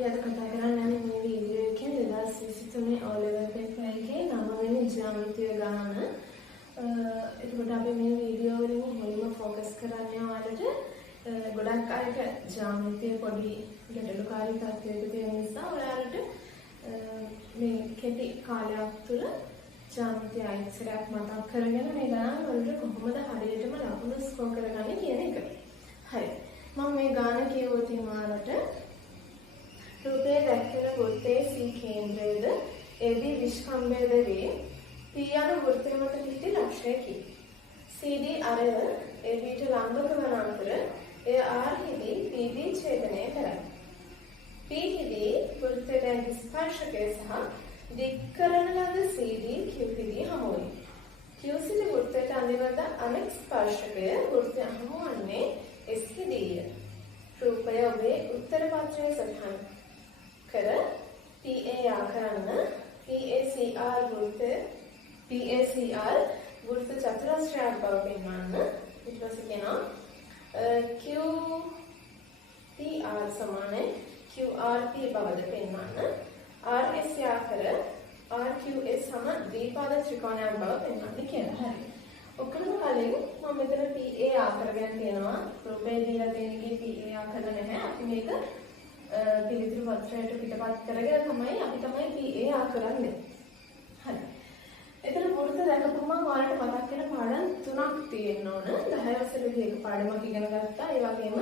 අපි අද කතා කරන්නේ මේ වීඩියෝ එකේ 2023 O level paper එකේ 9 වෙනි ජ්‍යාමිතිය ගාන. එතකොට අපි මේ වීඩියෝ වලින් මුලින්ම ફોકસ කරන්නේ ඔයාලට ගොඩක් අයට ජ්‍යාමිතිය පොඩි ගැටලුකාරී තත්ත්වයක තියෙන නිසා ඔයාලට මේ කෙටි කාලයක් තුළ ජ්‍යාමිතිය අයිතිසරයක් මතක් කරගෙන මේ ගාන වලට කොහොමද හරියටම ලකුණු ස්කෝර් කරගන්නේ කියන එක. හරි. මම මේ ගාන කියවුවොත් ඔයාලට रूपे දැක්වෙන වෘත්තයේ C කේන්ද්‍රයේද AB විෂ්කම්භයද වේ. P යන වෘත්තය මත පිහිටි ලක්ෂයකි. CD අරය ABට ලම්බක වන අතර එය R හිදී PB ඡේදනය කරයි. P හිදී වෘත්තයට ස්පර්ශකය සහ දික් කරන ලද CD Q හිදී හමු වේ. Q සිට වෘත්තයට අනිවද අනෙක් ස්පර්ශකය වෘත්තය හමුවන්නේ S හිදීය. රූපය ඔබේ උත්තර පත්‍රයේ සටහන් කර PA ආකරන PACR වෘත්ත චතුරස්‍රයක් බව පෙන්වන්න. ඊට පස්සේ කියනවා QPR සමාන QRP බවද පෙන්වන්න. RS ආකර RQS සම ද්විපාද ත්‍රිකෝණයක් බව පෙන්වන්න කියලා. හරි. ඔක්කොම කලින් මම මෙතන PA ආකර ගැන කියනවා. රූපේ දීලා තියෙන එකේ PA ආකර නැහැ. අපි මේක පිළිතුරු පත්‍රයට පිටපත් කරගෙන තමයි අපි PA ආකරන්නේ. හරි. එතන වෘත්ත දැකපුවම ඔයාලට මතක් වෙන පාඩම් තුනක් තියෙන්න ඕන. 10 වසරේදී එක පාඩමක් ඉගෙන ගත්තා. ඒ වගේම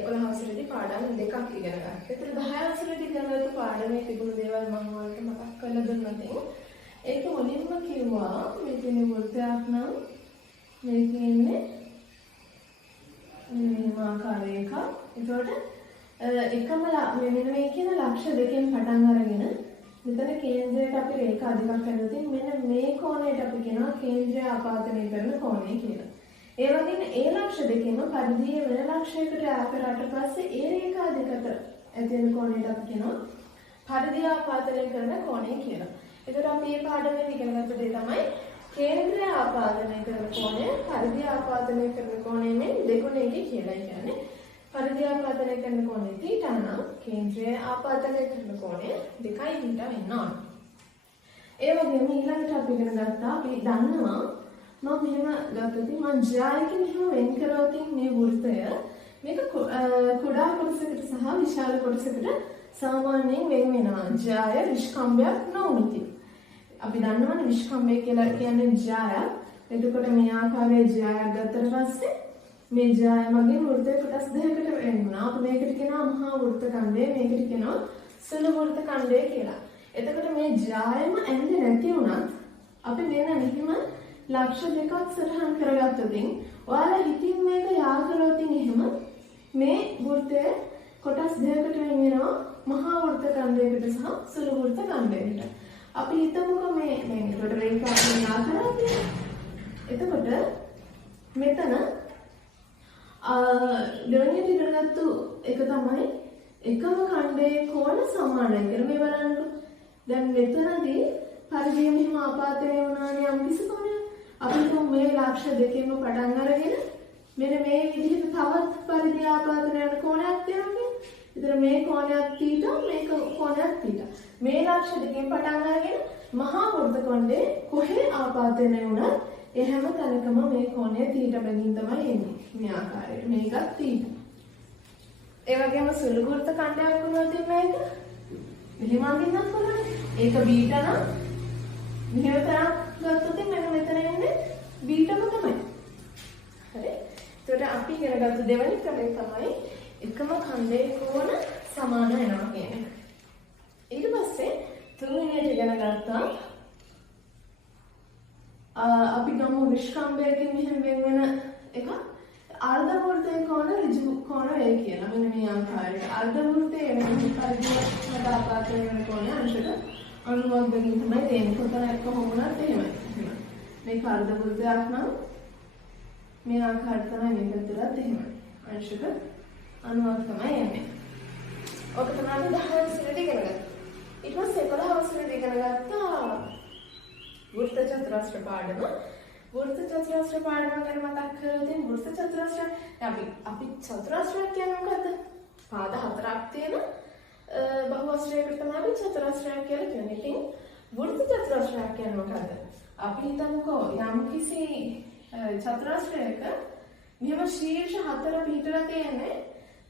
11 වසරේදී පාඩම් දෙකක් ඉගෙන ගත්තා. එතන 10 වසරේදී ඉගෙන ගත්ත පාඩමේ තිබුණු දේවල් මම ඔයාලට මතක් කරලා දුන්නා. ඒක මුලින්ම කිව්වා මේ තියෙන වෘත්තයක් නම් මේ තියෙන්නේ මේ ආකාරයක. ඒකට එකම මෙන්න මේ කියන ලක්ෂ දෙකෙන් පටන් අරගෙන මෙතන කේන්ද්‍රයට අපි රේඛා දෙකක් ඇඳලා මෙන්න මේ කෝණයට අපි කියනවා කේන්ද්‍රය ආපාදනය කරන කෝණය කියලා. ඒ වගේම ඒ ලක්ෂ දෙකෙන්ම පරිධිය වෙන ලක්ෂයකට ආකරාට පස්සේ ඒ රේඛා දෙක අතර ඇති වෙන කෝණයට අපි කියනවා පරිධිය ආපාදනය කරන කෝණය කියලා. ඒකට අපි මේ පාඩමේ ඉගෙන ගත්ත දේ තමයි කේන්ද්‍රය ආපාදනය කරන කෝණය පරිධිය ආපාදනය කරන කෝණය මේ දෙකොණයක කියලා කියන්නේ. පරිධිය ආපාදනය කරන කෝණය θ නම් කේන්ද්‍රය ආපාදනය කරන කෝණය 2θ වෙන්න ඕන. ඒ වගේම ඊළඟට අපි ඉගෙන ගත්තා අපි දන්නවා මම මෙහෙම ගත්තොත් මම ජ්‍යායකින් මෙහෙම වෙන් කරොත් මේ වෘත්තය මේක කුඩා කොටසකට සහ විශාල කොටසකට සාමාන්‍යයෙන් වෙන් වෙනවා. ජ්‍යාය විෂ්කම්භයක් නොවුනොත් අපි දන්නවනේ විෂ්කම්භය කියලා කියන්නේ ජ්‍යායක්. එතකොට මේ ආකාරයේ ජ්‍යායක් ගත්තට පස්සේ මේ ජ්‍යාය මගින් වෘත්තය කොටස් දෙකකට වෙන්නවා. අපි මේකට කියනවා මහා වෘත්ත ඛණ්ඩය, මේකට කියනවා සුළු වෘත්ත ඛණ්ඩය කියලා. එතකොට මේ ජ්‍යායම ඇඳෙන්නේ නැති වුණත් අපි මෙන්න මෙහිම ලක්ෂ දෙකක් සටහන් කරගත්තොත් ඔයාලා හිතින් මේක යා කරොත් එහෙම මේ වෘත්තය කොටස් දෙකකට වෙන් වෙනවා මහා වෘත්ත ඛණ්ඩයකට සහ සුළු වෘත්ත ඛණ්ඩයකට. අපි හිතමුකෝ මේ ඒකට රේඛාවෙන් යා කරා කියලා. එතකොට මෙතන දෙවෙනියට ඉගෙනගත්තු එක තමයි එකම ඛණ්ඩයේ කෝණ සමානයි කියලා. මේ බලන්නකෝ. දැන් මෙතනදී පරිධිය මෙහිම ආපාදනය වුණානේ යම් කිසි කෝණයක්. අපි මේ ලක්ෂ දෙකෙන්ම පටන් අරගෙන මෙන්න මේ විදිහට තවත් පරිධිය ආපාදනය වෙන කෝණයක් තියෙනවා. ඒතර මේ කෝණයක් θ මේක කෝණයක් θ. මේ ලක්ෂ දෙකෙන් පටන් අරගෙන මහා වෘත්ත ඛණ්ඩේ කොහේ ආපාදනය වුණත් ඒ හැම තැනකම මේ කෝණය θ බැගින් තමයි එන්නේ. මේ ආකාරයට මේකත් θ. ඒ වගේම සුළු වෘත්ත ඛණ්ඩයක් වුණොත් මේක මෙහෙම අඳින්නත් පුළුවන්. ඒක බීටා නම් මෙහෙම තරක් ගත්තොත් මෙන්න මෙතන එන්නේ බීටම තමයි. හරි. ඒකට අපි ඉගෙන ගත්ත දෙවෙනි ක්‍රමය තමයි එකම ඛණ්ඩයේ කෝණ සමාන වෙනවා කියන එක. ඊට පස්සේ තුන්වෙනියට ඉගෙන ගත්තා අපි ගමු විෂ්කම්භයකින් මෙහෙම වෙන වෙන එක අර්ධ වෘත්තයේ කෝණ ඍජු කෝණ වේ කියලා. මෙන්න මේ ආකාරයට අර්ධ වෘත්තයේ වෙන පරිධියට ආපාදනය වෙන කෝණය අංශක අනුවක් බැගින් තමයි දෙන්නේ. කොතන කොහොමවත් එහෙමයි. මේක අර්ධ වෘත්තයක් නම් මේ ආකාරයට තමයි මේක ඇතුළත් එහෙමයි. අංශක අනුවක් තමයි එන්නේ. ඔක තමයි 10 වසරේදී ඉගෙන ගත්තා. ඊට පස්සේ 11 වසරේදී ඉගෙන ගත්තා වෘත්ත චතුරස්‍ර පාඩම. වෘත්ත චතුරස්‍ර පාඩම ගැන මතක් කරලා තියෙන වෘත්ත චතුරස්‍ර අපි චතුරස්‍රයක් කියන්නේ මොකද්ද? පාද හතරක් තියෙන බහුවස්ත්‍රයකට තමයි අපි චතුරස්‍රයක් කියලා කියන්නේ. ඉතින් වෘත්ත චතුරස්‍රයක් කියන්නේ මොකද්ද? අපි හිතමුකෝ යම්කිසි චතුරස්‍රයක මෙහෙම ශීර්ෂ 4 පිටලා තියෙන්නේ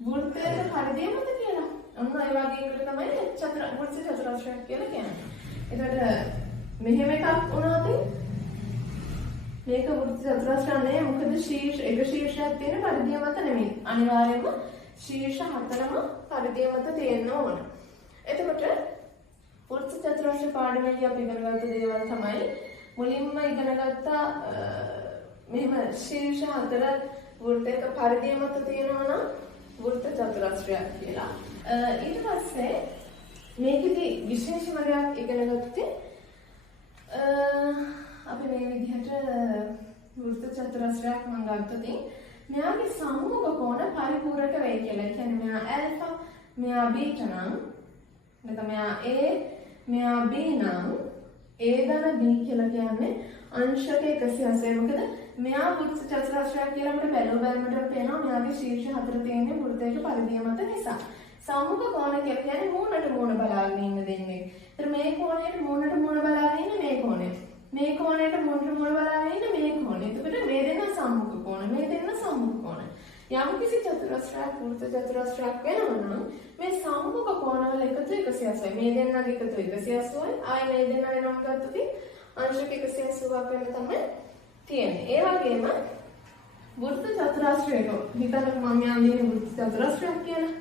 වෘත්තයේ පරිධිය මත කියලා. අන්න ඒ වගේ එකට තමයි වෘත්ත චතුරස්‍රයක් කියලා කියන්නේ. එතකොට මෙහෙම එකක් වුණාද මේක වෘත්ත චතුරස්‍රය නේ. මොකද එක ශීර්ෂයක් තියෙන පරිධිය මත නෙමෙයි. අනිවාර්යයෙන්ම ශීර්ෂ 4ම පරිධිය මත තියෙන්න ඕන. එතකොට වෘත්ත චතුරස්‍රය පාඩමේදී අපි ඉගෙන ගත්ත දේවල් තමයි මුලින්ම ඉගෙන ගත්ත මෙහෙම ශීර්ෂ 4 වෘත්තයක පරිධිය මත තියෙනවා නම් වෘත්ත චතුරස්‍රයක් කියලා. ඊට පස්සේ මේකෙදි විශේෂම දෙයක් ඉගෙන ගත්තේ අපි මේ විදිහට වෘත්ත චතුරස්‍රයක් මම ගත්තොත් මෙයාගේ සම්මුඛ කෝණ පරිපූර්ණක වෙයි කියලා. ඒ කියන්නේ මෙයා ඇල්ෆා, මෙයා බීටා නම් නැත්නම් මෙයා A, මෙයා B නම් A ධන B කියලා කියන්නේ අංශක 180. මොකද මෙයා වෘත්ත චතුරස්‍රයක් කියලා අපිට බැලුවමට පේනවා මෙයාගේ ශීර්ෂ 4 තියෙන්නේ වෘත්තයක පරිධිය මත නිසා. සම්මුඛ කෝණ කියලා කියන්නේ මූණට මූණ බලාගෙන ඉන්න දෙන්නේ. ඒතර මේ කෝණයට මූණට මූණ බලාගෙන ඉන්න මේ කෝණය. මේ කෝණයට මූණට මූණ බලාගෙන ඉන්න මේ කෝණය. එතකොට මේ දෙන්න සම්මුඛ කෝණ, මේ දෙන්න සම්මුඛ කෝණ. යම්කිසි චතුරස්‍රයක් වෘත්ත චතුරස්‍රයක් වෙනවා නම් මේ සම්මුඛ කෝණවල එකතු 180යි. මේ දෙන්නගේ එකතු 180යි. ආයෙ මේ දෙන්න වෙනම ගත්තොත් අංශක 180ක් වෙන තමයි තියෙන්නේ. ඒ වගේම වෘත්ත චතුරස්‍රයක හිතන්න මම යන්නේ වෘත්ත චතුරස්‍රයක් කියලා.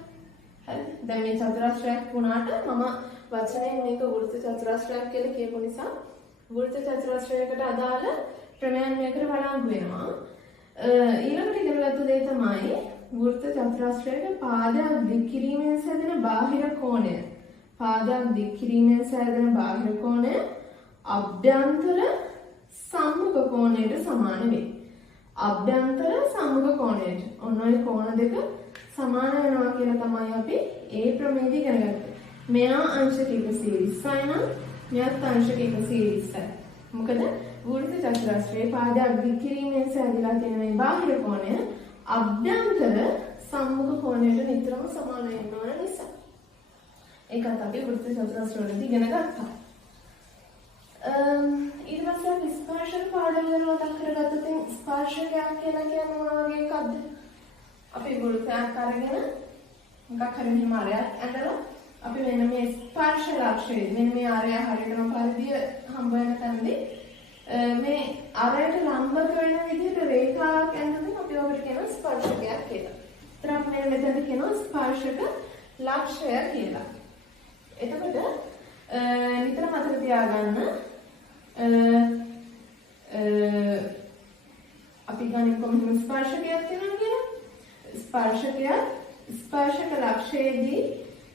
හරිද? දැන් මේ චතුරස්‍රයක් වුණාට මම වචනයෙන් මේක වෘත්ත චතුරස්‍රයක් කියලා කියපු නිසා වෘත්ත චතුරස්‍රයකට අදාළ ක්‍රමයන් මේකට වඩාංගු වෙනවා. ඊළඟට ඉගෙන ගත්ත දේ තමයි වෘත්ත චතුරස්‍රයක පාදයක් දික් කිරීමෙන් සැදෙන බාහිර කෝණය. පාදයක් දික් කිරීමෙන් සැදෙන බාහිර කෝණය අභ්‍යන්තර සම්මුඛ කෝණයට සමාන වේ. අභ්‍යන්තර සම්මුඛ කෝණයට. ඔන්න ඔය කෝණ දෙක සමාන වෙනවා කියලා තමයි අපි ඒ ප්‍රමේයදී ඉගෙන ගත්තේ. මෙයා අංශක 120යි නම් මෙයාත් අංශක 120යි. මොකද වෘත්ත චතුරස්‍රයේ පාදයක් දික් කිරීමෙන් සැදලා තියෙන මේ බාහිර කෝණය අභ්‍යන්තර සම්මුඛ කෝණයට නිතරම සමාන වෙනවා නිසා. ඒකත් අපි වෘත්ත චතුරස්‍රවලදී ඉගෙන ගත්තා. ඊට පස්සේ අපි ස්පර්ශක පාඩම වල මතක් කරගත්තොත් ස්පර්ශකයක් කියලා කියන්නේ මොන වගේ එකක්ද? අපි වෘත්තයක් අරගෙන මොකක් හරි මෙහෙම ආරයක් ඇඳලා අපි මෙන්න මේ ස්පර්ශ ලක්ෂය මෙන්න මේ ආරය හරියටම පරිධිය හම්බ වෙන තැනදී මේ ආරයට ලම්බක වෙන විදිහට රේඛාවක් ඇඳලා අපි ඔකට කියනවා ස්පර්ශකයක් කියලා. ඒතර අපි මෙතන කියනවා ස්පර්ශක ලක්ෂය කියලා. එතකොට නිතර මතක තියාගන්න අපි ගන්නේ කොහොමද ස්පර්ශකයක් තියෙනවා කියලා. ස්පර්ශක ලක්ෂයේදී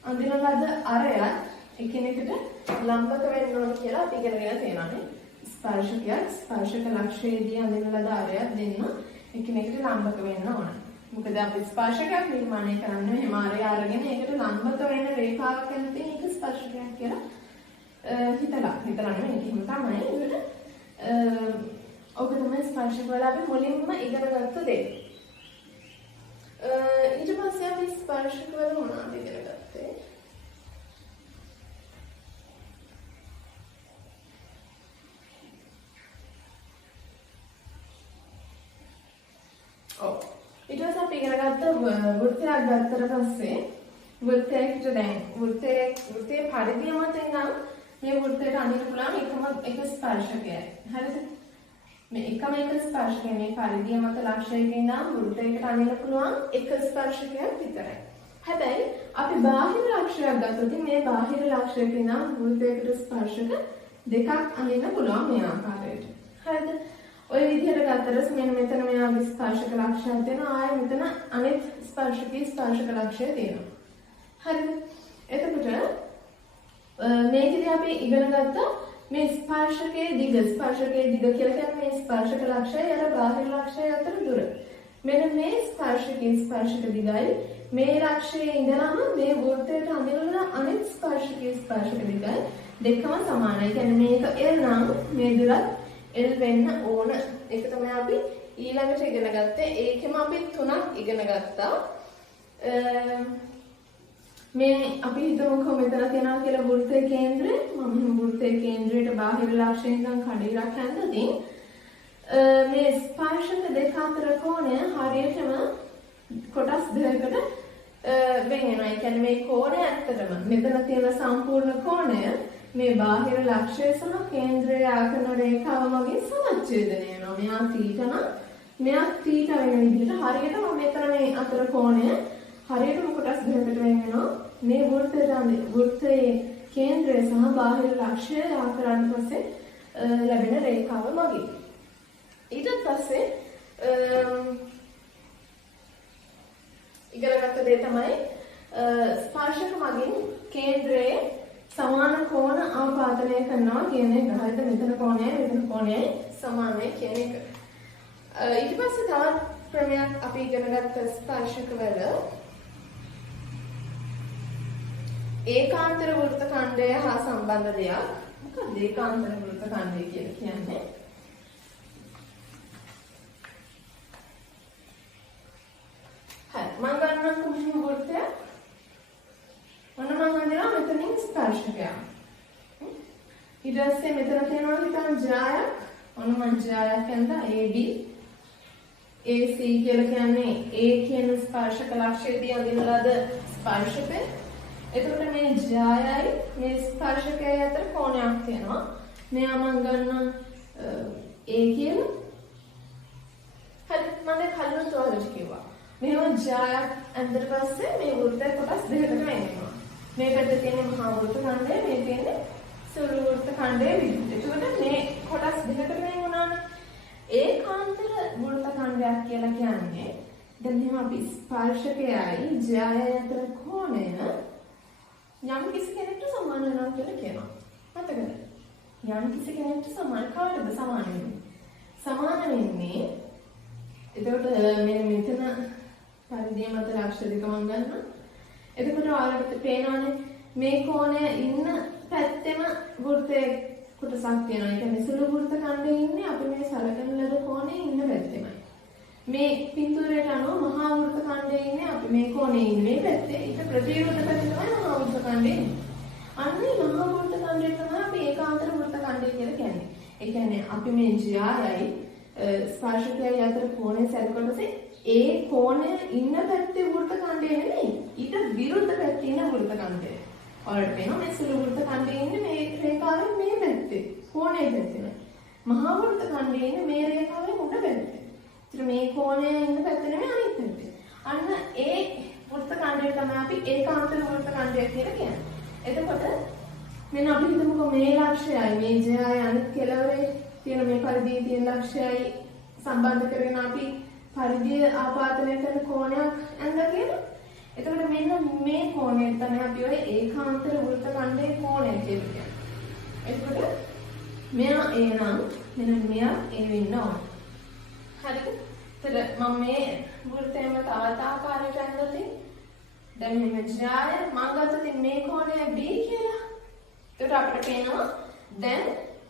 අඳින ලද අරයත් එකිනෙකට ලම්බක වෙන්න ඕන කියලා අපි ඉගෙනගෙන තියෙනවානේ. ස්පර්ශක ලක්ෂයේදී අඳින ලද අරයත් දෙන්න එකිනෙකට ලම්බක වෙන්න ඕන. මොකද අපි ස්පර්ශකයක් නිර්මාණය කරන්නේ එහෙම ආරය අරගෙන ඒකට ලම්බක වෙන රේඛාවක් යන තියෙන එක ස්පර්ශකයක් කියලා හිතලා නෙමෙයි එහෙම තමයි. ඔක තමයි ස්පර්ශක වල අපි මුලින්ම ඉගෙන ගත්ත දේ. ඊට පස්සේ අපි ස්පර්ශක වල මොනවද ඉගෙන ගත්තේ? ඊට පස්සේ අපි ඉගෙන ගත්ත වෘත්තයක් ගත්තට පස්සේ වෘත්තයකට දැන් වෘත්තයේ පරිධිය මත ඉඳන් මේ වෘත්තයට අඳින්න පුළුවන් එක ස්පර්ශකයයි. හරිද? මේ එකම එක ස්පර්ශකය මේ පරිධිය මත ලක්ෂයකින් ඉඳන් වෘත්තයකට අඳින්න පුළුවන් එක ස්පර්ශකයක් විතරයි. හැබැයි අපි බාහිර ලක්ෂයක් ගත්තොත් මේ බාහිර ලක්ෂයකින් ඉඳන් වෘත්තයකට ස්පර්ශක දෙකක් අඳින්න පුළුවන් මේ ආකාරයට. හරිද? ඔය විදිහට ගත්තට මෙන්න මෙතන මෙයාගේ ස්පර්ශක ලක්ෂයක් තියෙනවා. ආයෙ මෙතන අනිත් ස්පර්ශක ලක්ෂය තියෙනවා. හරිද? එතකොට මේකදී අපි ඉගෙන ගත්තා මේ ස්පර්ශකයේ දිග කියලා කියන්නේ මේ ස්පර්ශක ලක්ෂය අර බාහිර ලක්ෂය අතර දුර. මෙන්න මේ ස්පර්ශක දිගයි මේ ලක්ෂයේ ඉඳලාම මේ වෘත්තයට අඳින අනිත් ස්පර්ශක දිගයි දෙකම සමානයි. කියන්නේ මේක L නම් මේ දුරත් L වෙන්න ඕන. ඒක තමයි අපි ඊළඟට ඉගෙන ගත්තේ. ඒකෙම අපි 3ක් ඉගෙන ගත්තා. මේ අපි හිතමුකෝ මෙතන තියෙනවා කියලා වෘත්තයේ කේන්ද්‍රය. මම හිතමු වෘත්තයේ කේන්ද්‍රයට බාහිර ලක්ෂයෙන් ඉඳන් කඩේලක් හැන්දදී මේ ස්පර්ශක දෙක අතර කෝණය හරියටම කොටස් දෙකකට වෙන් වෙනවා. ඒ කියන්නේ මේ කෝණය ඇත්තටම මෙතන තියෙන සම්පූර්ණ කෝණය මේ බාහිර ලක්ෂය සහ කේන්ද්‍රය ආකරන රේඛාව මගින් සමච්ඡේදනය වෙනවා. මෙයා θ නම් මෙයා θ වෙන විදිහට හරියටම මෙතන මේ අතර කෝණය හරියටම කොටස් දෙකකට වෙන් වෙනවා. මේ වෘත්තයේ කේන්ද්‍රය සහ බාහිර ලක්ෂය ආකරන පස්සේ ලැබෙන රේඛාව මගින්. ඊට පස්සේ ඉගෙනගත්ත දේ තමයි ස්පර්ශක මගින් කේන්ද්‍රයේ සමාන කෝණ ආපාදනය කරනවා කියන එක. හරිද? මෙතන කෝණයයි සමානයි කියන එක. ඊට පස්සේ තවත් ක්‍රමයක් අපි ඉගෙනගත්ත ස්පර්ශක වල ඒකාන්තර වෘත්ත ඛණ්ඩය හා සම්බන්ධ දෙයක්. මොකක්ද ඒකාන්තර වෘත්ත ඛණ්ඩය කියලා කියන්නේ? හරි මම ගන්නම් කුමන වෘත්තය? මම ගන්නවා මෙතනින් ස්පර්ශකයක්. ඊට පස්සේ මෙතන තියෙනවා හිතන්න ජායක්. මම ජායක් කියනවා AB AC කියලා කියන්නේ A කියන ස්පර්ශක ලක්ෂයේදී අඳින ලද ස්පර්ශකය. එතකොට මේ ජායයි මේ ස්පර්ශකයයි අතර කෝණයක් තියෙනවා. මෙයා මම ගන්න A කියලා. හරි මම කලින් ඔයාලට කිව්වා. මෙහෙම ජායක් ඇඳලා පස්සේ මේ වෘත්තය කොටස් දෙකකට වෙන් වෙනවා. මේ පැත්තේ තියෙන මහා වෘත්ත ඛණ්ඩය, මේ තියෙන සුළු වෘත්ත ඛණ්ඩය විදිහට. එතකොට මේ කොටස් දෙකකට වෙන් වුණාම ඒකාන්තර වෘත්ත ඛණ්ඩයක් කියලා කියන්නේ දැන් මෙහෙම අපි ස්පර්ශකයයි ජායයි අතර කෝණය යම් කිසි කෙනෙකුට සමාන වෙනවා කියලා කියනවා. මතකද? යම් කිසි කෙනෙකුට සමාන කාටද සමාන වෙන්නේ? සමාන වෙන්නේ එතකොට මෙන්න මෙතන පරිධිය මත ලක්ෂ දෙක මම ගන්නවා. එතකොට ඔයාලට පේනවනේ මේ කෝණය ඉන්න පැත්තෙම වෘත්තයේ කොටසක් තියෙනවා. ඒ කියන්නේ සුළු වෘත්ත ඛණ්ඩයේ ඉන්නේ අපි මේ සලකන ලද කෝණයේ ඉන්න පැත්තෙමයි. මේ පින්තූරයට අනුව මහා වෘත්ත ඛණ්ඩයේ ඉන්නේ අපි මේ කෝණයේ ඉන්නේ මේ පැත්තේ. ඊට ප්‍රතිවිරුද්ධ පැත්තේ තමයි මහා වෘත්ත ඛණ්ඩය ඉන්නේ. අන්නේ මහා වෘත්ත ඛණ්ඩය තමයි අපි ඒකාන්තර වෘත්ත ඛණ්ඩය කියලා කියන්නේ. ඒ කියන්නේ අපි මේ ජායයි ස්පර්ශකයයි අතර කෝණය සැලකුවොත් ඒ කෝණය ඉන්න පැත්තේ වෘත්ත ඛණ්ඩය නෙමෙයි. ඊට විරුද්ධ පැත්තේ ඉන්න වෘත්ත ඛණ්ඩය. ඔයාලට පේනවා මේ සුළු වෘත්ත ඛණ්ඩයේ ඉන්නේ මේ රේඛාවෙන් මේ පැත්තේ. කෝණයේ පැත්තේ. මහා වෘත්ත ඛණ්ඩයේ ඉන්නේ මේ රේඛාවෙන් උඩ පැත්තේ. ඒතර මේ කෝණය ඉන්න පැත්තේ නෙමෙයි අනිත් පැත්තේ. අන්න ඒ වෘත්ත ඛණ්ඩය තමයි අපි ඒකාන්තර වෘත්ත ඛණ්ඩය කියලා කියන්නේ. එතකොට මෙන්න අපි හිතමුකෝ මේ ලක්ෂයයි මේ ජයයි අනිත් කෙළවරේ තියෙන මේ පරිධියේ තියෙන ලක්ෂයයි සම්බන්ධ කරගෙන අපි පරිධිය ආපාදනය කරන කෝණයක් ඇඳලා කියලා. එතකොට මෙන්න මේ කෝණය තමයි අපි ඔය ඒකාන්තර වෘත්ත ඛණ්ඩයේ කෝණය කියලා කියන්නේ. එතකොට මෙයා A නම් මෙන්න මෙයා A වෙන්න ඕන. හරිද? එතකොට මම මේ වෘත්තයම තවත් ආකාරයකට ඇඳලා දැන් මෙන්න ජාය මම ගත්තොත් මේ කෝණය B කියලා. එතකොට අපිට පේනවා දැන්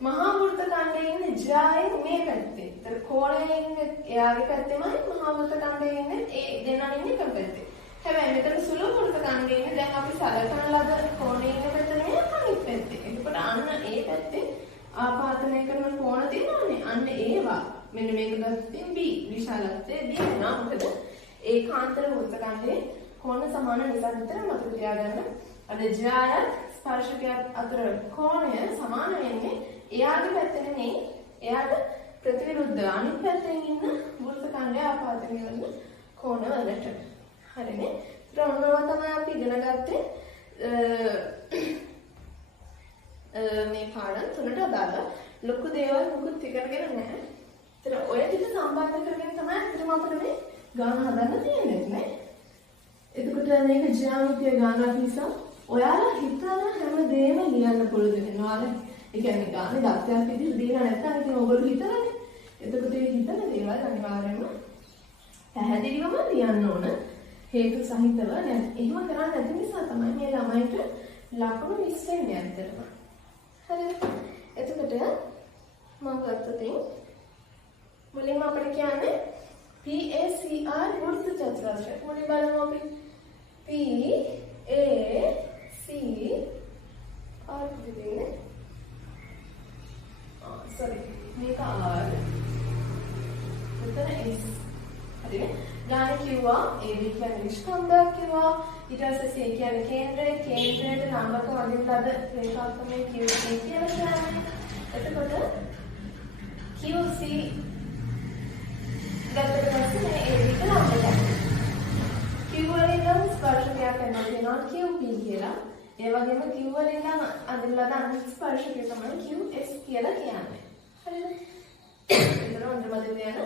මහා වෘත්ත ඛණ්ඩයේ ඉන්නේ ජායෙන් මේ පැත්තේ. ඒතර කෝණයේ ඉන්නේ එයාගේ පැත්තෙමයි මහා වෘත්ත ඛණ්ඩයේ ඉන්නේ ඒ දෙන්නා ඉන්නේ එක පැත්තේ. හැබැයි මෙතන සුළු වෘත්ත ඛණ්ඩයේ ඉන්නේ දැන් අපි සලකන ලද කෝණයේ ඉන්න පැත්ත නෙමෙයි අනිත් පැත්තේ. එතකොට අන්න ඒ පැත්තේ ආපාදනය කරන කෝණ තියෙනවානේ. අන්න ඒවා මෙන්න මේක ගත්තොත් B විශාලත්වය B වෙනවා. මොකද ඒකාන්තර වෘත්ත ඛණ්ඩයේ කෝණ සමාන නිසා විතර මතක තියාගන්න. අද ජායත් ස්පර්ශකයත් අතර කෝණය සමාන වෙන්නේ එයාගේ පැත්තේ නෙමෙයි එයාට ප්‍රතිවිරුද්ධ අනිත් පැත්තෙන් ඉන්න වෘත්ත ඛණ්ඩය ආපාදනය කරන කෝණ වලට. හරිනේ. ඊට ඔන්නවා තමයි අපි ඉගෙන ගත්තේ මේ පාඩම් තුනට අදාළ ලොකු දේවල් මුකුත් ඉගෙනගෙන නැහැ. ඒතර ඔය ටික සම්බන්ධ කරගෙන තමයි අපිට අපිට මේ ගාන හදන්න තියෙන්නේ නේ. එතකොට මේක ජ්‍යාමිතිය ගානක් නිසා ඔයාලා හිතන හැම දෙයක්ම ලියන්න පුළුවන් වෙනවා. ඒ කියන්නේ ගානේ දත්තයක් විදිහට දීලා නැත්නම් ඉතින් ඔයගොල්ලෝ හිතනනේ. එතකොට මේ හිතන දේවල් අනිවාර්යයෙන්ම පැහැදිලිවම ලියන්න ඕන. හේතු සහිතව දැන් එහෙම කරන්නේ නැති නිසා තමයි මේ ළමයිට ලකුණු මිස් වෙන්නේ ඇත්තටම. හරිද? එතකොට මම ගත්තොත් මුලින්ම අපිට කියන්නේ PACR වෘත්ත චතුරස්‍රය. මුලින් බලමු අපි PACR රේඛාවක් කිව්වා. ඊට පස්සේ C කියන්නේ කේන්ද්‍රයට ලම්බක වදින ලද රේඛාවක් තමයි QC කියලා කියන්නේ. එතකොට QC ගත්තට පස්සේ මේ ABට ලම්බකයි. Q වලින් නම් ස්පර්ශකයක් වෙනවා කියනවා QP කියලා. ඒ වගේම Q වලින් නම් අදින ලද අනිත් ස්පර්ශකය තමයි QS කියලා කියන්නේ. හරිද? එතන අන්තිමට දෙන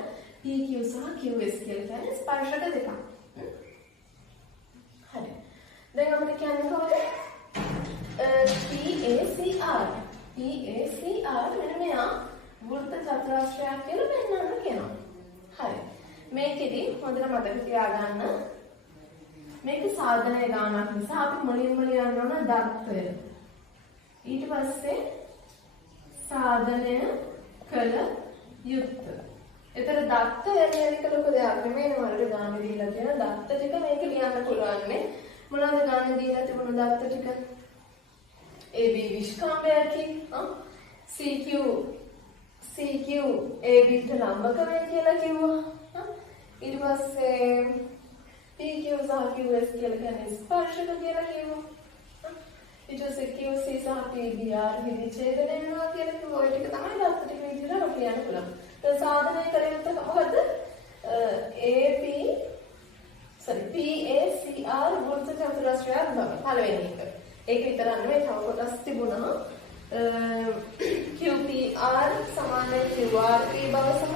PQ සහ QS කියලා කියන්නේ ස්පර්ශක දෙකක්. හරි. දැන් අපිට කියන්න කොහොමද? PACR. PACR මෙන්න මෙයා වෘත්ත චතුරාශ්‍රයක් කියලා පෙන්වන්න කියනවා. හරි. මේකෙදි හොඳට මතක තියාගන්න මේක සාධනය ගානක් නිසා අපි මුලින්ම ලියන්න ඕන දත්තය. ඊට පස්සේ සාධනය කළ යුත්තේ. ඒතර දත්ත එන්නේ එක ලොකු දෙයක් නෙමෙයි නේද ගාන දීලා තියෙන දත්ත ටික මේක ලියන්න පුළුවන් නේ. මොනවද ගාන දීලා තිබුණු දත්ත ටික? AB විස්කම්භයකි CQ AB ට ලම්බක වෙයි කියලා කිව්වා. ඊට පස්සේ PQ සහ QS කියලා කියන්නේ ස්පර්ශක කියලා කිව්වා. ඊට පස්සේ QC සහ PBR විනිශ්චේදනය වෙනවා කියලා කිව්වා. ඔය ටික තමයි දත්ත ටික විදිහට අපිට ලියන්න පුළුවන්. දැන් සාධනය කළ යුත්තේ මොකද? PACR වෘත්ත චතුරාශ්‍රයක් බව පළවෙනි එක. ඒක විතරක් නෙමෙයි තව කොටස් තිබුණා. QPR සමාන QRP බව සහ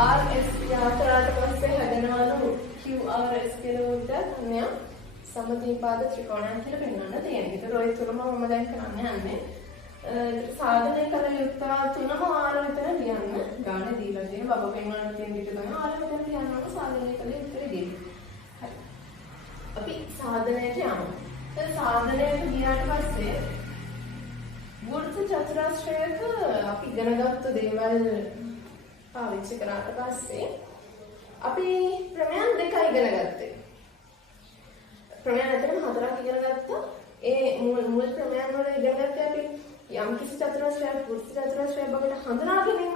RS යාත්‍රාට පස්සේ හැදෙනවලු QRS කියලා උන්ට අන්‍ය සමදීපාද ත්‍රිකෝණයක් කියලා පෙන්වන්න තියෙනවා. ඒක ඔය තුනම මම දැන් කරන්න යන්නේ. සාධනය කළ යුත්තා තුනම ආර විතර ලියන්න. ගාන දීලා තියෙන බබ පෙන්වන්න තියෙන විදිහට තමයි ආර විතර ලියන්න ඕන සාධනය කළ යුත්තේ විදිහ. හරි. අපි සාධනයට යමු. දැන් සාධනයට ගියාට පස්සේ වෘත්ත චතුරාශ්‍රයක අපි ඉගෙනගත්තු දේවල් පාවිච්චි කරාට පස්සේ අපි ප්‍රමේයන් දෙකක් ඉගෙන ගත්තා. ප්‍රමේයන් අතරම හතරක් ඉගෙන ගත්තා. ඒ මුල් ප්‍රමේයන් වල ඉගෙන ගත්තේ අපි යම් කිසි චතුරාශ්‍රයක් වෘත්ත චතුරාශ්‍රයක් බවට හඳුනා ගැනීම.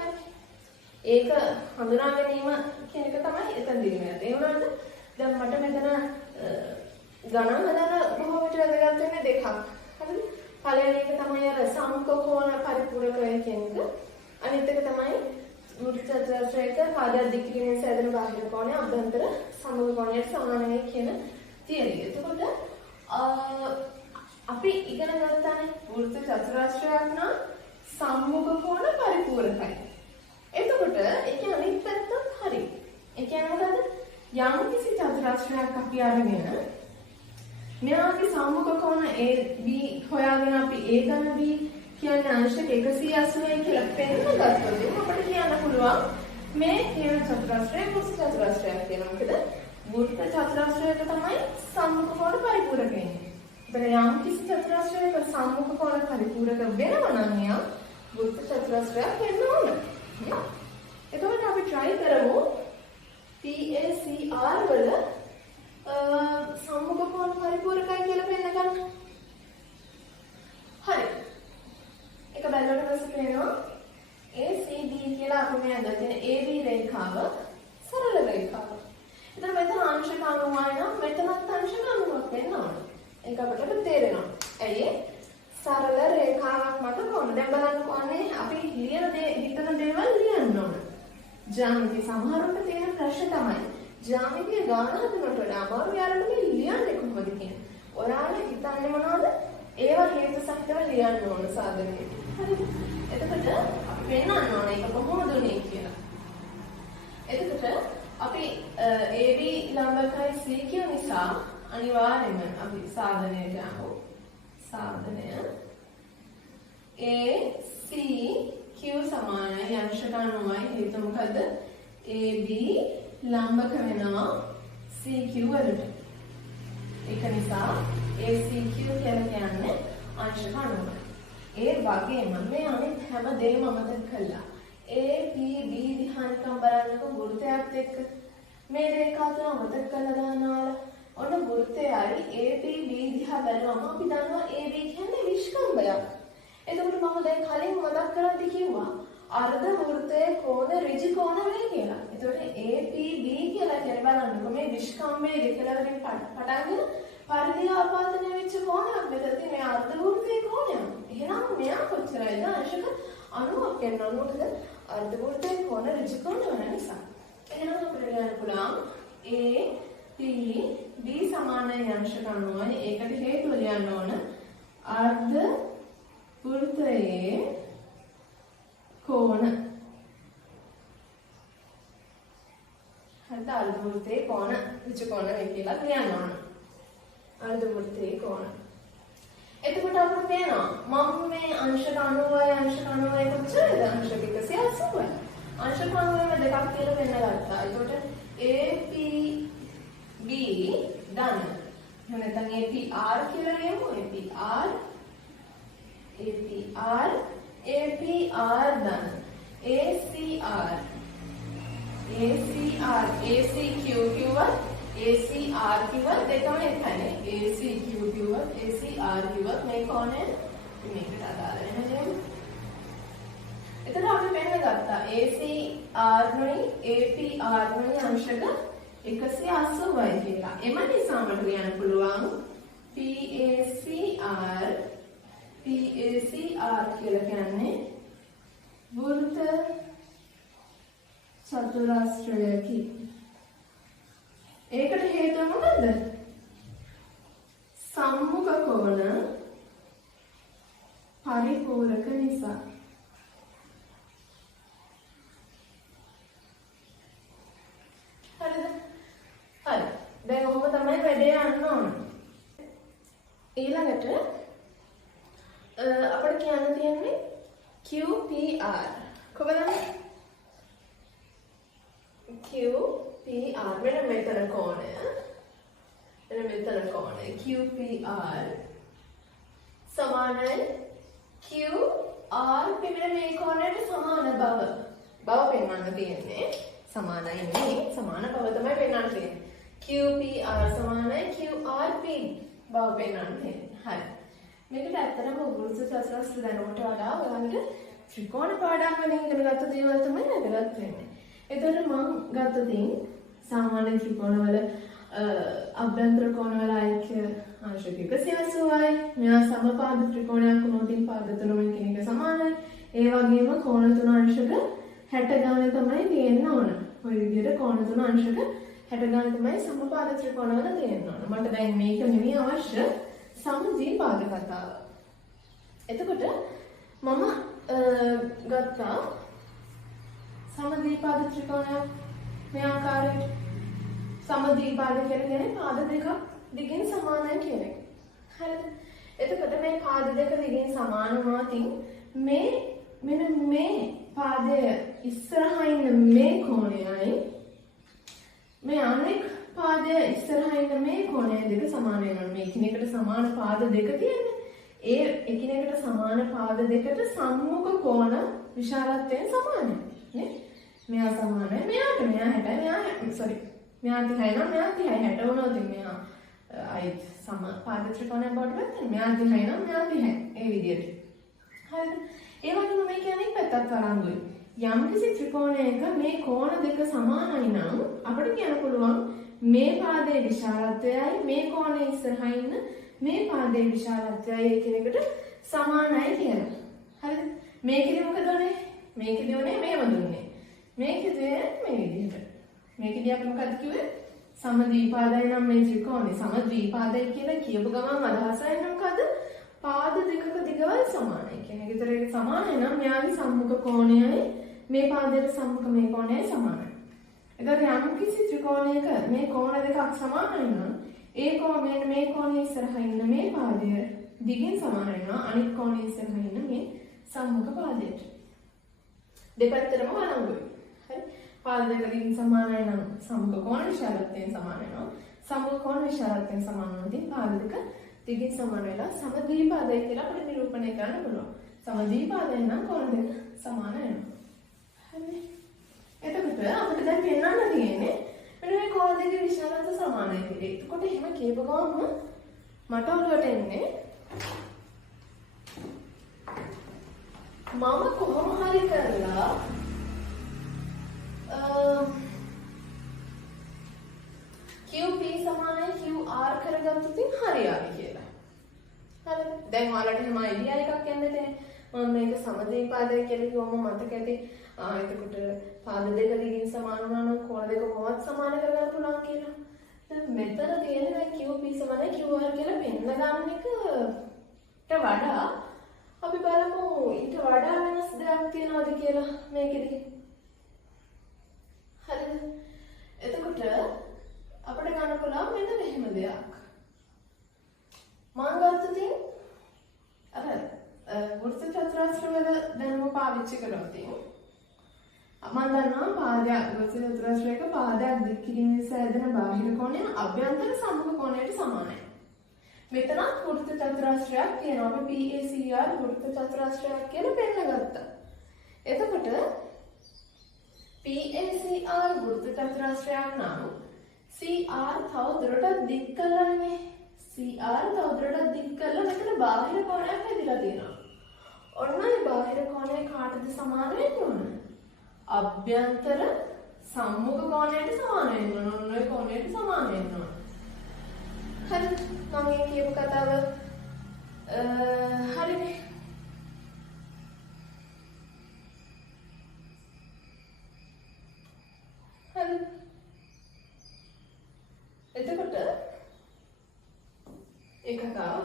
ඒක හඳුනා ගැනීම කියන එක තමයි එතනදී මේ. ඒ වුණාට දැන් මට මෙතන ගණන් හදන බොහෝ විට වැදගත් වෙන්නේ දෙකක්. හරිද? පළවෙනි එක තමයි අර සම්කෝණ පරිපූර්ණකය කියන එක. අනිත් එක තමයි වෘත්ත චතුරාශ්‍රයක පාදයක් දික්කිරීමෙන් සැදෙන බාහිර කෝණය අභ්‍යන්තර සමග කෝණයට සමාන වෙයි කියන තියරිය. එතකොට අපි ඉගෙන ගත්තානේ වෘත්ත චතුරාශ්‍රයක් නම් සම්මුඛ කෝණ පරිපූර්ණකයි. එතකොට ඒකේ අනිත් පැත්තත් හරි. ඒ කියන්නේ මොකද? යම් කිසි චතුරාශ්‍රයක් අපි අරගෙන මෙයාගේ සම්මුඛ කෝණ AB හොයාගෙන අපි A ගන්න B කියන්නේ අංශක 180යි කියලා පෙන්නන ගත්තොත් අපිට කියන්න පුළුවන් මේ කියන චතුරාශ්‍රය වෘත්ත චතුරාශ්‍රයක් කියලා. මොකද වෘත්ත චතුරාශ්‍රයක තමයි සම්මුඛ කෝණ පරිපූර්ණක වෙන්නේ. යම් කිසි චතුරාශ්‍රයක සම්මුඛ කෝණ පරිපූර්ණක වෙනවා නම් යා වෘත්ත චතුරාශ්‍රයක් වෙන්න ඕන. එතකොට අපි try කරමු PACR වල සම්මුඛ කෝණ පරිපූර්ණකයි කියලා පෙන්න ගන්න. හරි. එක බැලුවට පස්සේ කියනවා ACD කියලා අපි මේ අඳලා තියෙන AB රේඛාව සරල රේඛාවක්. එතන මෙතන අංශක 90යි නම් මෙතනත් අංශක 90ක් වෙන්න ඕන. ඒක අපිට තේරෙනවා. ඇයි සරල රේඛාවක් මත කොහොමද දැන් බලන්නකෝ අනේ අපි ලියන දේ හිතන දේවල් ලියන්න ඕන. ජ්‍යාමිති සමහරවිට තියෙන ප්‍රශ්න තමයි ජ්‍යාමිතිය ගාන හදනකොට වඩා අමාරු යාළුවෝ මේ ලියන්නේ කොහොමද කියන්නේ. ඔයාලා හිතන්නේ මොනවද? ඒවා හේතු සහිතව ලියන්න ඕන සාධනෙට. හරිද? එතකොට අපි පෙන්නන්න ඕන ඒක කොහොමද උනේ කියලා. එතකොට අපි AB ලම්බකයි CQ නිසා අනිවාර්යයෙන්ම අපි සාධනයට යමු. සාධනය ACQ සමානයි අංශක 90යි. හේතුව මොකද? AB ලම්බක වෙනවා CQ වලට. ඒක නිසා ACQ කියන්නේ අංශක 90යි. ඒ වගේම මේ අනිත් හැම දෙයක්ම අමතක කළා. APB දිහානිකම් බලන්නකො වෘත්තයත් එක්ක මේ රේඛා තුන අමතක කරලා දානවා. ඔන්න වෘත්තයයි APB දිහා බලනවාම අපි දන්නවා AB කියන්නේ විස්කම්භයක්. එතකොට මම දැන් කලින් මතක් කරද්දි කිව්වා අර්ධ වෘත්තයේ කෝණ ඍජු කෝණ වේ කියලා. එතකොට APB කියලා කියලා බලන්නකො මේ විස්කම්භයේ දෙකලවලින් පටන්ගෙන පරිධිය ආපාදනය වෙච්ච කෝණයක්. මෙතනදී මේ අර්ධ වෘත්තයේ කෝණයක්. එහෙනම් මෙයා කොච්චරයිද? අංශක 90ක් වෙනවා. මොකද අර්ධ වෘත්තයේ කෝණ ඍජු කෝණ වෙන නිසා. එහෙනම් අපිට කියන්න පුළුවන් APB සමානයි අංශක 90යි. ඒකට හේතුව ලියන්න ඕන අර්ධ වෘත්තයේ කෝණ. හරිද? අර්ධ වෘත්තයේ කෝණ ඍජු කෝණ වේ කියලා කියන්න ඕන. අර්ධ වෘත්තයේ කෝණ. එතකොට අපිට පේනවා මම මේ අංශක 90යි අංශක 90යි කොච්චරද? අංශක 180යි. අංශක 90ම දෙකක් කියලා වෙන්න ගත්තා. එතකොට APB done. එහෙනම් නැත්නම් APR කියලා ලියමු. APR done. ACR ACQ කිව්වා ACR කිව්වා දෙකම එකයි. ACQ කිව්වා ACR කිව්වා මේ කෝණය මේකට අදාළ වෙනවා. එතන අපි මෙන්න ගත්තා ACR නුයි APR නුයි අංශක 180යි කියලා. එම නිසා මට කියන්න පුළුවන් PACR කියලා කියන්නේ වෘත්ත චතුරස්‍රයකි. ඒකට හේතුව මොකද්ද? සම්මුඛ කෝණ පරිපූරක නිසා. හරිද? හරි. දැන් ඔහොම තමයි වැඩේ යන්න ඕන. ඊළඟට අපිට කියන්න තියෙන්නේ QPR. කොහොමද? QPR මෙන්න මෙතන කෝණය. QPR සමානයි QR මෙන්න මේ කෝණයට සමාන බව පෙන්වන්න තියෙන්නේ. සමානයි නේ. සමාන බව තමයි පෙන්වන්න තියෙන්නේ. QPR සමානයි QRP බව පෙන්වන්න තියෙන්නේ. හරි. මේකට ඇත්තටම වෘත්ත චතුරස්‍ර දැනුමට වඩා ඔයගොල්ලන්ට ත්‍රිකෝණ පාඩම් වලින් ඉගෙන ගත්ත දේවල් තමයි වැදගත් වෙන්නේ. එතකොට මම ගත්ත දේ සාමාන්‍ය ත්‍රිකෝණ වල අභ්‍යන්තර කෝණ වල අයික්‍ය අංශක 180යි. මෙයා සමපාද ත්‍රිකෝණයක් වුණොත් පාද තුනම එකිනෙක සමානයි. ඒ වගේම කෝණ තුන අංශක 60 ගානේ තමයි තියෙන්න ඕන. ඔය විදිහට කෝණ තුන අංශක 60 ගානේ තමයි සමපාද ත්‍රිකෝණ වල තියෙන්න ඕන. මට දැන් මේක නෙමෙයි අවශ්‍ය සමද්විපාද කතාව. එතකොට මම ගත්තා සමද්විපාද ත්‍රිකෝණයක් මේ ආකාරයට. සමද්විපාද කියන්නේ පාද දෙකක් දිගින් සමානයි කියන එක. හරිද? එතකොට මේ පාද දෙක දිගින් සමාන වුණාතින් මෙන්න මේ පාදය ඉස්සරහා ඉන්න මේ කෝණයයි මේ අනෙක් පාදය ඉස්සරහා ඉන්න මේ කෝණය දෙක සමාන වෙනවා. මේ එකිනෙකට සමාන පාද දෙක තියෙන්නේ. ඒ එකිනෙකට සමාන පාද දෙකට සම්මුඛ කෝණ විශාලත්වයෙන් සමානයි. නේ? මෙයා සමානයි මෙයාට. මෙයා 60යි මෙයා 30යි නම් මෙයා 30යි 60 වුණොත් මෙයා අයිත් සම පාද ත්‍රිකෝණයක් බවට පත් වෙනවා. මෙයා 30යි නම් මෙයා 30යි. ඒ විදිහට. හරිද? ඒ වගේම මේ කියන්නේ පැත්තක් වරන්දුයි. යම්කිසි ත්‍රිකෝණයක මේ කෝණ දෙක සමානයි නම් අපිට කියන්න පුළුවන් මේ පාදයේ විශාලත්වයයි මේ කෝණයේ ඉස්සරහා ඉන්න මේ පාදයේ විශාලත්වයයි එකිනෙකට සමානයි කියලා. හරිද? මේකෙදි මොකද උනේ? මේකෙදි උනේ මේව දුන්නේ. මේකෙදි මේ විදිහට. මේකෙදි අපි මොකද කිව්වේ? සමද්විපාදයි නම් මේ ත්‍රිකෝණේ සමද්විපාදයි කියලා කියපු ගමන් අදහස එන්නේ මොකද? පාද දෙකක දිගවල් සමානයි කියන එක. ඒතර ඒක සමානයි නම් මෙයාගේ සම්මුඛ කෝණයයි මේ පාදයට සම්මුඛ මේ කෝණයයි සමානයි. එතකොට යම් කිසි ත්‍රිකෝණයක මේ කෝණ දෙකක් සමානයි නම් ඒ කෝණයෙන් මේ කෝණයේ ඉස්සරහා ඉන්න මේ පාදය දිගින් සමාන වෙනවා අනිත් කෝණයේ ඉස්සරහා ඉන්න මේ සම්මුඛ පාදයට. දෙපැත්තටම වළංගුයි. හරි? පාද දෙක දිගින් සමානයි නම් සම්මුඛ කෝණ විශාලත්වයෙන් සමාන වෙනවා. සම්මුඛ කෝණ විශාලත්වයෙන් සමාන වුණොත් පාද දෙක දිගින් සමාන වෙලා සමද්විපාදයි කියලා අපිට නිරූපණය කරන්න පුළුවන්. සමද්විපාදයෙන් නම් කෝණ දෙක සමාන වෙනවා. හරි? එතකොට අපිට දැන් පෙන්වන්න තියෙන්නේ මෙන්න මේ කෝණ දෙකේ විශාලත්වය සමානයි කියලා. එතකොට එහෙම කියපු ගමන් මට ඔළුවට එන්නේ මම කොහොම හරි කරලා QP සමානයි QR කරගත්තොත් හරියයි කියලා. හරිද? දැන් ඔයාලට එහෙම අයිඩියා එකක් යන්නේ නැහැ. මම මේක සමදේපාදය කියලා කිව්වම මතක ඇති. එතකොට පාද දෙක දිගින් සමාන වුණා නම් කෝණ දෙක කොහොමද සමාන කරගන්න පුළුවන් කියලා. දැන් මෙතන තියෙන දැන් QP සමානයි QR කියලා පෙන්න ගන්න එකට වඩා අපි බලමු ඊට වඩා වෙනස් දෙයක් තියනවද කියලා මේකෙදි. හරිද? එතකොට අපිට ගන්න පුළුවන් මෙන්න මෙහෙම දෙයක්. මම ගත්තොත් අර වෘත්ත චතුරස්‍ර වල දැනුම පාවිච්චි කරොත් මම දන්නවා පාදයක් වෘත්ත චතුරස්‍රයක පාදයක් දික් කිරීම නිසා ඇදෙන බාහිර කෝණය අභ්‍යන්තර සම්මුඛ කෝණයට සමානයි. මෙතන වෘත්ත චතුරස්‍රයක් තියෙනවා. අපි PACR වෘත්ත චතුරස්‍රයක් කියලා පෙන්නගත්තා. එතකොට PACR වෘත්ත චතුරස්‍රයක් නම් CR තවදුරටත් දික් කළා නෙමෙයි. CR තවදුරටත් දික් කළා මෙතන බාහිර කෝණයක් හැදිලා තියෙනවා. ඔන්නයි බාහිර කෝණය කාටද සමාන වෙන්න ඕන? අභ්‍යන්තර සම්මුඛ කෝණයට සමාන වෙන්න ඕන. ඔන්න ඔය කෝණයට සමාන වෙන්න ඕන. හරිද? මම මේ කියපු කතාව හරිනේ. හරිද? එතකොට ඒ කතාව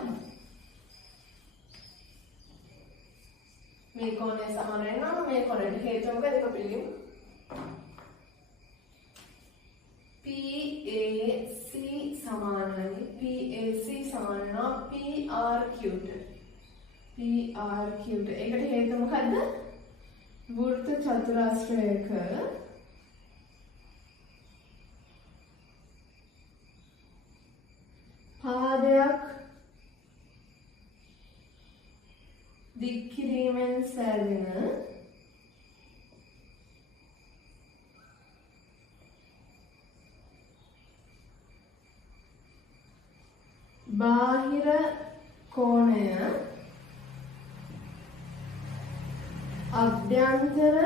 මේ කෝණය සමාන වෙනවා මේ කෝණයට හේතුව මොකද ඒක පිළිගමු. PAC සමානයි PAC සමාන වෙනවා PRQ ට. ඒකට හේතුව මොකද්ද? වෘත්ත චතුරස්‍රයක පාදයක් දික් කිරීමෙන් සැදෙන බාහිර කෝණය අභ්‍යන්තර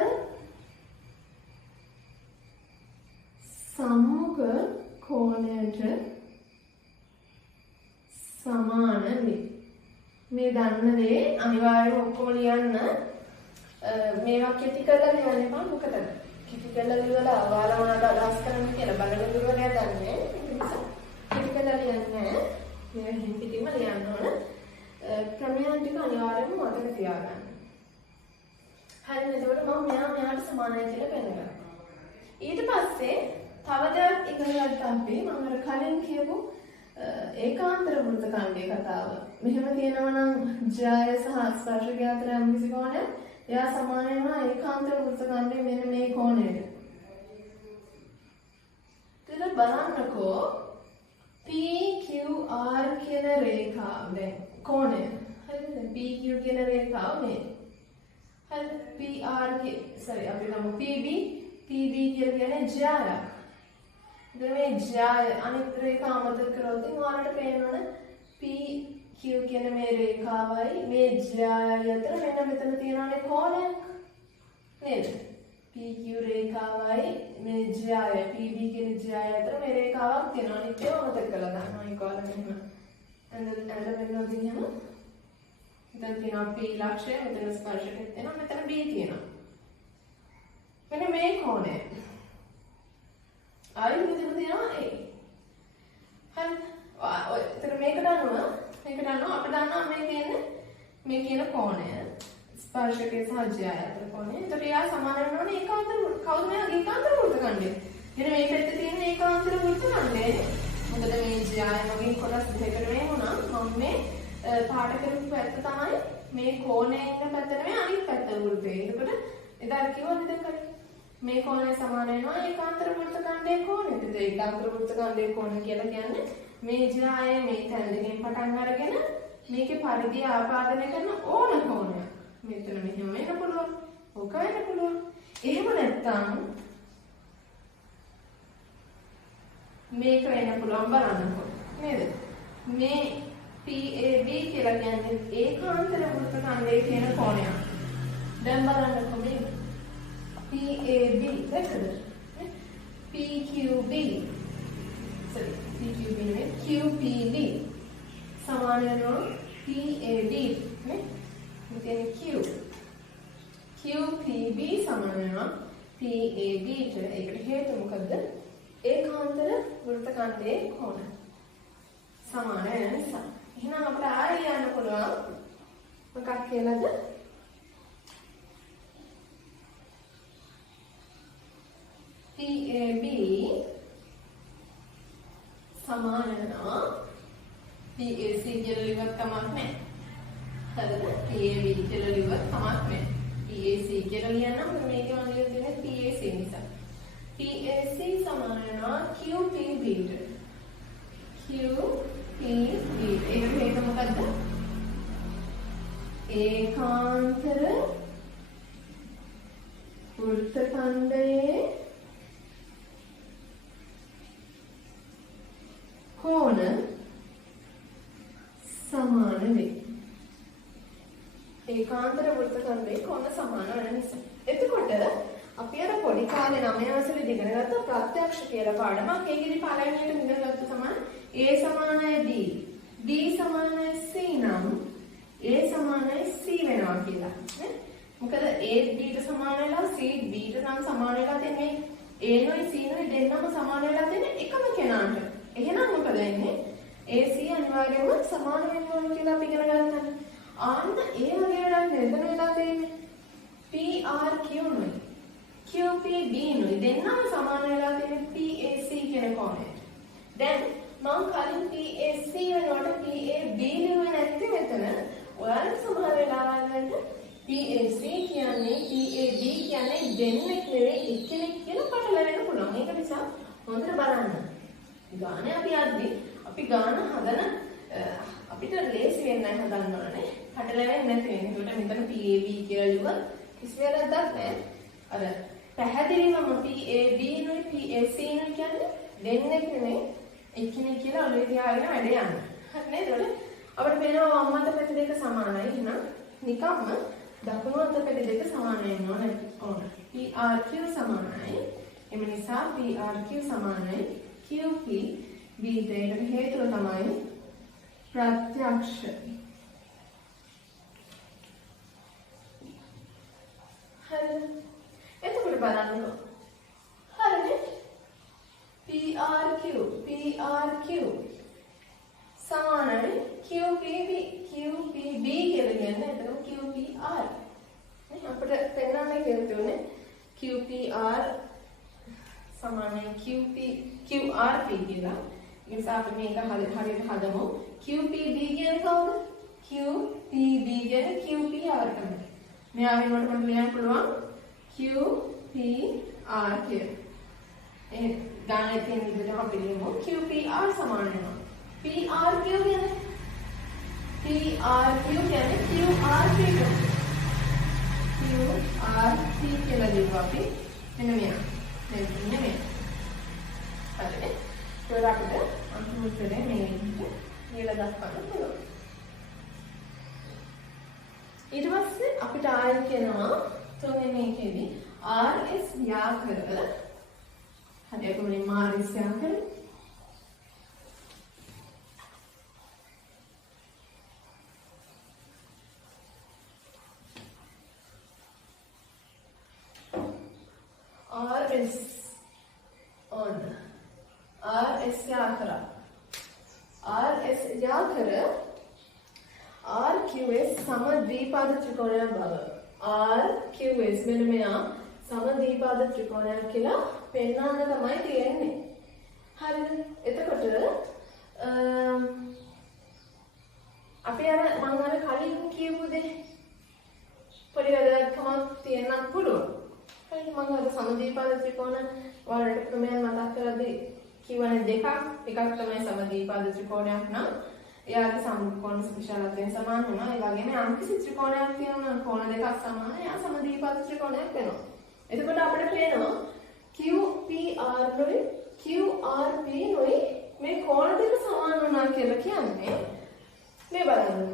සම්මුඛ කෝණයට සමාන වේ. මේ දන්න දේ අනිවාර්යයෙන් ඔක්කොම ලියන්න. මේවා කෙටි කරලා ලියන්න එපා. මොකද කෙටි කරලා ලියලා ඔයාලා මොනවද අදහස් කරන්නේ කියලා බලන විදිහට දන්නේ. කෙටි කරලා ලියන්නේ මේ හිතින්ම ලියන්න ඕන. ක්‍රමයන් ටික අනිවාර්යයෙන්ම මතක තියාගන්න. හරිද? එතකොට මම මෙයාට සමානයි කියලා පෙන්නනවා. ඊට පස්සේ තව දෙයක් ඉගෙන ගන්න අපි මම අර කලින් කියපු ඒකාන්තර වෘත්ත ඛණ්ඩයේ කතාව. මෙහෙම තියෙනවා නම් ජය සහ ස්පර්ශක අතර යම් කිසි කෝණයක් එයා සමාන වෙනවා ඒකාන්තර වෘත්ත ඛණ්ඩයේ මෙන්න මේ කෝණයට. ඉතින් බලන්නකෝ PQR කියන රේඛාව දැන් කෝණය. හරිද? PQ කියන රේඛාව මේ. හරිද? PR අපි ගමු PB කියලා කියන්නේ ජය. මේ ජය අනිත් රේඛා අමතක කරොත් ඔයාලට පේනවනේ PQ කියන මේ රේඛාවයි මේ ජය අතර මෙන්න මෙතන තියෙනනේ කෝණයක් නේද? PQ රේඛාවයි මේ ජය PB කියන ජය අතර මේ රේඛාවක් තියෙනවා. අනිත් ඒවා අමතක කරලා දානවා. ඒක ඔයාලට එහෙම ඇඳ වෙනවා දිනන. දැන් තියෙනවා P ලක්ෂය, මෙතන ස්පර්ශකෙත් තියෙනවා, මෙතන B තියෙනවා. මෙන්න මේ කෝණය ආයෙත් මෙතන තියෙනවා A. හරි. ඔය එතන මේකට අනුව අපිට දන්නවා මේ කියන කෝණය ස්පර්ශකයේ සහ ජය අතර කෝණය. ඒකට යා සමාන වෙනවනේ ඒකාන්තර කවුද මෙයාගේ ඒකාන්තර වෘත්ත ඛණ්ඩය. එන මේ පැත්තේ තියෙන ඒකාන්තර වෘත්ත ඛණ්ඩය. මොකද මේ ජය වගේ කොටස් දෙකකට මේ වුණා. මම මේ පාට කරපු පැත්ත තමයි මේ කෝණයේ ඉන්න පැත්ත නෙමෙයි අනිත් පැත්ත වෘත්තේ. ඒකට එදා කිව්වද දෙකයි. මේ කෝණය සමාන වෙනවා ඒකාන්තර වෘත්ත ඛණ්ඩයේ කෝණයට. ඒ ඒකාන්තර වෘත්ත ඛණ්ඩයේ කෝණය කියලා කියන්නේ මේ ජය මේ තැන් දෙකෙන් පටන් අරගෙන මේකේ පරිධිය ආපාදනය කරන ඕන කෝණයක්. මෙතන මෙහෙම වෙන්න පුළුවන්. ඕක වෙන්න පුළුවන්. එහෙම නැත්නම් මේක වෙන්න පුළුවන් බලන්නකො. නේද? මේ PAB කියලා කියන්නේ ඒකාන්තර වෘත්ත ඛණ්ඩයේ තියෙන කෝණයක්. දැන් බලන්නකො මේක. PAB දැක්කද? PQB sorry PQB නෙවෙයි QPD සමාන වෙනවා PAD නේ මෙතන Q QPB සමාන වෙනවා PAD ට. ඒකට හේතුව මොකද්ද? ඒකාන්තර වෘත්තකණ්ඩයේ කෝණ සමාන වෙන නිසා. එහෙනම් අපිට ආයෙ යන්න පුළුවන් මොකක් කියලාද? PAB සමාන වෙනවා PAC කියලා ලිව්වත් කමක් නැහැ. හරිද? PAB කියලා ලිව්වත් කමක් නැහැ. PAC කියලා ලියන්න මේකේ මම ලියලා තියෙන්නේ PAC නිසා. PAC සමාන වෙනවා QPB ට. QPB ඒකට හේතුව මොකද්ද? ඒකාන්තර වෘත්තකණ්ඩයේ කෝණ සමාන වේ. ඒකාන්තර වෘත්තකණ්ඩයේ කෝණ සමාන වෙන නිසා. එතකොට අපි අර පොඩි කාලේ 9 වසරේ ඉගෙන ගත්ත ප්‍රත්‍යක්ෂ කියලා පාඩමක් ඒකෙදි පළවෙනියට ඉගෙන ගත්ත තමයි A සමානයි D. D සමානයි C නම් A සමානයි C වෙනවා කියලා. නේ? මොකද A B ට සමාන වෙලා C B ට නම් සමාන වෙලා තියෙන්නේ A නොයි C නොයි දෙන්නම සමාන වෙලා තියෙන්නේ එකම කෙනාට. එහෙනම් මොකද වෙන්නේ? AC අනිවාර්යයෙන්ම සමාන වෙන්න ඕන කියලා අපි ඉගෙන ගන්නවා. ආන්න ඒ වගේ වැඩක් නේද වෙලා තියෙන්නේ. PRQ නොයි QPB නොයි දෙන්නම සමාන වෙලා තියෙන්නේ PAC කියන කෝණයට. දැන් මම කලින් PAC වෙනකොට PAB ලියුවේ නැත්තේ මෙතන. ඔයාලට සමහර වෙලාවකට PAC කියන්නේ PAB කියන්නේ දෙන්නෙක් නෙවෙයි එක්කෙනෙක් කියලා පටලවෙන්න පුළුවන්. ඒක නිසා හොඳට බලන්න. ගාන අපි යද්දි අපි ගාන හදන අපිට ලේසි වෙන්නයි හදන්න ඕනේ. පටලවෙන්නේ නැති වෙන්න. ඒකට මෙතන PAB කියලා ලියුවා කිසි වැරද්දක් නැහැ. අර පැහැදිලිවම PAB නුයි PAC නුයි කියන්නේ දෙන්නෙක් නෙවෙයි එක්කෙනෙක් කියලා ඔළුවේ තියාගෙන වැඩ යන්න. හරි නේද? අපිට පේනවා වම් අත පැති දෙක සමානයි. එහෙනම් නිකම්ම දකුණු අත පැති දෙක සමාන වෙන්න ඕනේ. PRQ සමානයි. එම නිසා PRQ සමානයි QP B දෙයට හේතුව තමයි ප්‍රත්‍යක්ෂ. හරි. එතකොට බලන්න. හරිනේ? PRQ සමානයි QPB කියලා කියන්නේ එතන QPR. අපිට පෙන්නන්න කියන්නේ QPR සමානයි QRP කියලා. ඒ නිසා අපි මේක හරියට හදමු. QPB කියන්නේ කවුද? QPB කියන්නේ QPR තමයි. මෙයා වෙනකොට මම ලියන්න පුළුවන් QPR කියලා. ඒ ගානේ තියෙන විදිහට අපි ලියමු. QPR සමාන වෙනවා. PRQ කියන්නේ QRP කියලා ලියුවා අපි. මෙන්න මෙයා. දැන් ඉන්නේ මේ. හරිනේ. ඒක අපිට අන්තිම උත්තරේ මේ විදිහට ලියලා දක්වන්න පුළුවන්. ඊට පස්සේ අපිට ආයෙ කියනවා තුන්වෙනි එකේදී RS යාකර හරි අපි මුලින්ම RS යාකර RS on RS යාකර RQS සමද්විපාද ත්‍රිකෝණයක් බව RQS මෙන්න මෙයා සමද්විපාද ත්‍රිකෝණයක් කියලා පෙන්වන්න තමයි තියෙන්නේ. හරිද? එතකොට අපි අර මම අර කලින් කියපු දේ පොඩි වැදගත්කමක් තියෙන්නත් පුළුවන්. හරිද? මම අර සමද්විපාද ත්‍රිකෝණ වලට ක්‍රමයන් මතක් කරද්දී කියවනේ දෙකක්. එකක් තමයි සමද්විපාද ත්‍රිකෝණයක් නම් එයාගේ සම්කෝණ විශාලත්වයෙන් සමාන වෙනවා. ඒ වගේම යම්කිසි ත්‍රිකෝණයක් තියෙනවා කෝණ දෙකක් සමාන. එයා සමද්විපාද ත්‍රිකෝණයක් වෙනවා. එතකොට අපිට පේනවා QPR නුයි QRP නුයි මේ කෝණ දෙක සමාන වුණා කියලා කියන්නේ මේ බලන්න.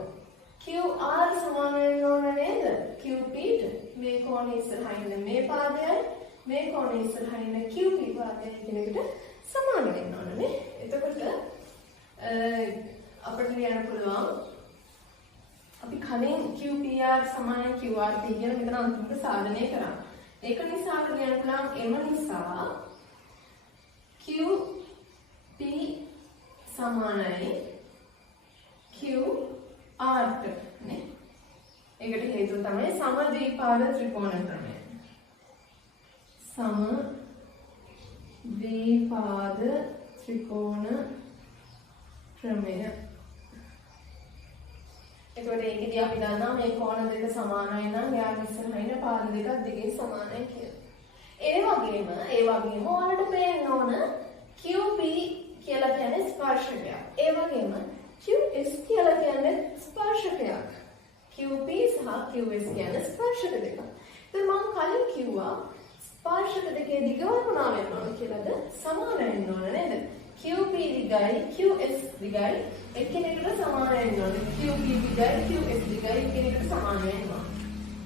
QR සමාන වෙන්න ඕන නේද? QP ට. කෝණය ඉස්සරහා ඉන්න මේ පාදයයි මේ කෝණය ඉස්සරහා ඉන්න QP පාදයයි කියන එකට සමාන වෙන්න ඕනනේ. එතකොට අපිට ලියන්න පුළුවන් අපි කලින් QPR සමානයි QRP කියන මෙතන අන්තිමට සාධනය කරා. ඒක නිසා අපිට ලියන්න පුළුවන් m නිසා QP සමානයි QR නේ. ඒකට හේතුව තමයි සමද්විපාද ත්‍රිකෝණ ක්‍රමය. සමද්විපාද ත්‍රිකෝණ ක්‍රමය. එතකොට ඒකදී අපි දන්නවා මේ කෝණ දෙක සමානයි නම් යා ඉස්සරහින් ඉන්න පාද දෙකක් දිගේ සමානයි කියලා. ඒ වගේම ඔයාලට පේන්න ඕන QP කියලා කියන්නේ ස්පර්ශකයක්. ඒ වගේම QS කියලා කියන්නේ ස්පර්ශකයක්. QP සහ QS කියන්නේ ස්පර්ශක දෙක. ඉතින් මම කලින් කිව්වා ස්පර්ශක දෙකේ දිග වුණා වෙන්න ඕන කියලාද සමාන වෙන්න ඕන නේද? QP දිගයි QS දිගයි එකිනෙකට සමාන වෙන්න ඕන. QP දිගයි QS දිගයි එකිනෙකට සමාන වෙන්න ඕන.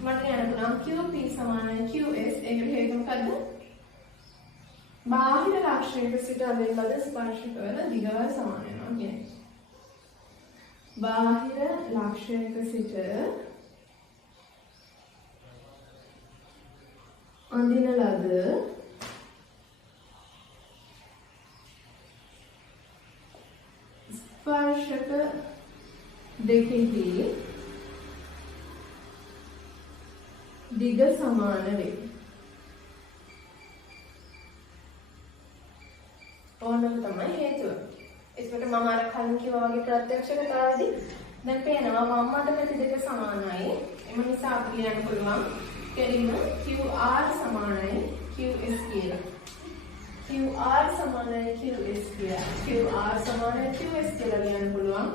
මට කියන්න පුළුවන් QP සමානයි QS. ඒකට හේතුව මොකද්ද? බාහිර ලක්ෂණයක සිට අඳින ලද ස්පර්ශක වල දිගවල් සමාන වෙනවා කියන්නේ. බාහිර ලක්ෂණයක සිට අඳින ලද ස්පර්ශක දෙකෙහි දිග සමාන වේ. ඕනම තමයි හේතුව. ඒකට මම අර කලින් කිව්වා වගේ ප්‍රත්‍යක්ෂතාවයේදී දැන් පේනවා මම්මට මෙති දෙක සමානයි. එම නිසා අපි කියන්න පුළුවන් කෙලින්ම QR සමානයි QS කියලා. QR සමානයි QS කියලා. QR සමානයි QS කියලා කියන්න පුළුවන්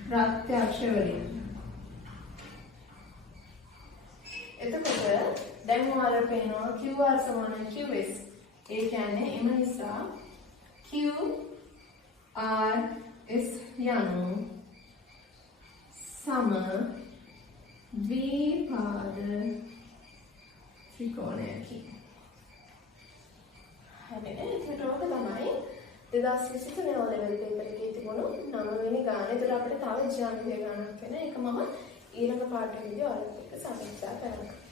ප්‍රත්‍යක්ෂ වලින්. එතකොට දැන් ඔයාලට පේනවා QR සමානයි QS. ඒ කියන්නේ එම නිසා QRS යනු සම ද්විපාද ත්‍රිකෝණයකි. හැබැයි ඒකට ඕක තමයි 2023 O level paper එකේ තිබුණු 9 වෙනි ගාන. ඒතර අපිට තව ජාන්තිය ගානක් වෙන එක මම ඊළඟ පාඩමේදී ඔයාලත් එක්ක සාකච්ඡා කරනවා.